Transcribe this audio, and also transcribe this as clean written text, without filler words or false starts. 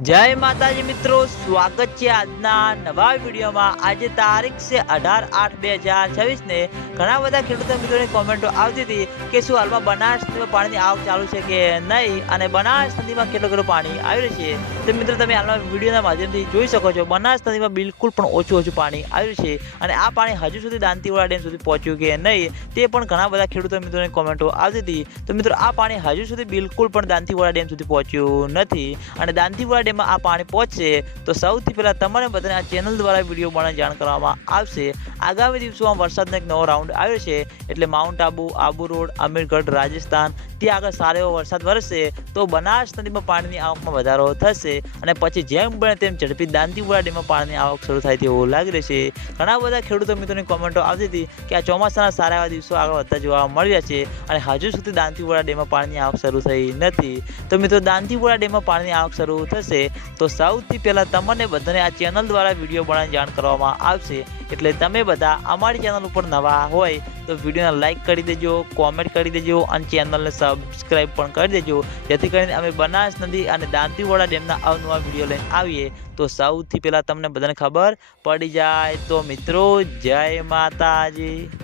जय माताजी मित्रों, स्वागत है આજના નવા વિડીયોમાં। આજે તારીખ છે 18/8/2026 ને ઘણા બધા ખેડૂતો મિત્રોની કોમેન્ટો આવતી હતી કે શું હાલમાં બનાસ નદીમાં પાણીની આવક ચાલુ છે કે નહીં અને બનાસ નદીમાં કેટલું પાણી આવી રહ્યું છે। તો મિત્રો તમે હાલમાં વિડીયોના માધ્યમથી જોઈ શકો છો બનાસ નદીમાં બિલકુલ પણ ઓછું પાણી આવી રહ્યું છે અને આ પાણી હજુ સુધી દાંતીવાડા ડેમ સુધી પહોંચ્યું કે નહીં તે પણ ઘણા બધા ખેડૂતો મિત્રોની કોમેન્ટો આવતી હતી। તો મિત્રો આ પાણી હજુ સુધી બિલકુલ પણ દાંતીવાડા ડેમ સુધી પહોંચ્યું નથી અને દાંતીવાડા ડેમમાં આ પાણી પહોંચશે તો સૌથી પહેલા તમારે બધાને આ ચેનલ દ્વારા વિડીયો બનાવી જાણ કરવામાં આવશે। આગામી દિવસોમાં વરસાદનો એક નવો રાઉન્ડ આવ્યો છે એટલે માઉન્ટ આબુ, આબુ રોડ, અમીરગઢ, રાજસ્થાન ત્યાં આગળ સારો એવો વરસાદ વરસશે તો બનાસ નદીમાં પાણીની આવકમાં વધારો થશે અને પછી જેમ બને તેમ ઝડપી દાંતીવાડા ડેમમાં પાણીની આવક શરૂ થાય તેવું લાગી રહેશે। ઘણા બધા ખેડૂતો મિત્રોની કોમેન્ટો આવતી હતી કે આ ચોમાસાના સારા એવા દિવસો આગળ વધતા જોવા મળી રહ્યા છે અને હજુ સુધી દાંતીવાડા ડેમમાં પાણીની આવક શરૂ થઈ નથી। તો મિત્રો દાંતીવાડા ડેમમાં પાણીની આવક શરૂ થશે તો સૌથી પહેલા તમને બધાને આ ચેનલ દ્વારા વિડીયો બનાવી જાણ કરવામાં આવશે એટલે તમે બધા અમારી ચેનલ ઉપર નવા હોય તો વિડીયોને લાઈક કરી દેજો, કોમેન્ટ કરી દેજો અને ચેનલને સબસ્ક્રાઈબ પણ કરી દેજો જેથી કરીને અમે બનાસ નદી અને દાંતીવાડા ડેમના અવનવા વિડીયો લઈને આવીએ તો સૌથી પહેલા તમને બધાને ખબર પડી જાય। તો મિત્રો જય માતાજી।